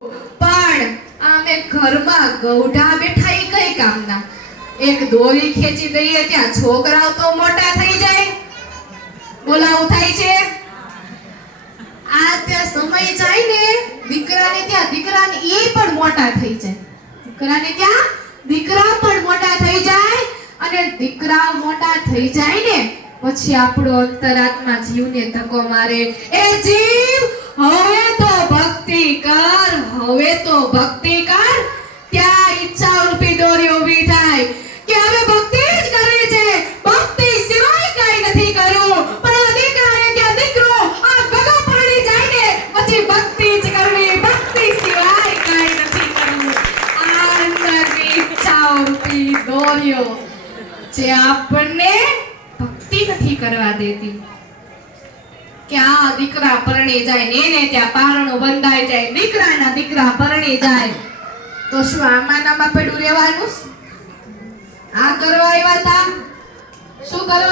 પણ આમે ઘરમાં ગૌઢા બેઠા એ કઈ કામના? એક દોરી ખેંચી દઈએ ત્યાં છોકરાઓ તો મોટા થઈ જાય. બોલાવું થાય છે. આ ત્યાં સમય જાય ને દીકરાને ત્યાં દીકરાને એ પણ મોટા થઈ જાય. દીકરાને ત્યાં દીકરા પણ મોટા થઈ જાય અને દીકરા મોટા થઈ જાય ને પછી આપણો અંતરાત્મા જીવને ધક્કો મારે. એ જીવ, હવે તો ભક્તિ કર, હવે તો ભક્તિ કર. ત્યાં ઈચ્છા રૂપી દોરી ઊભી થાય કે હવે ભક્તિ જ કરવી છે, ભક્તિ સિવાય કઈ નથી કરવું. પણ આ દીકરાને ત્યાં દીકરો આ ગગો પડી જાય ને પછી ભક્તિ જ કરવી, ભક્તિ સિવાય કઈ નથી કરવું. આ અંદરની ઈચ્છા રૂપી દોરીઓ જે આપણને ભક્તિ નથી કરવા દેતી. કે આ દીકરા પરણી જાય ને એને ત્યાં પારણો બંધાઈ જાય, દીકરાના દીકરા પરણી જાય તો શું આમાં પડ્યું રહેવાનું? આ કરવા આવ્યા હતા? શું કરવા?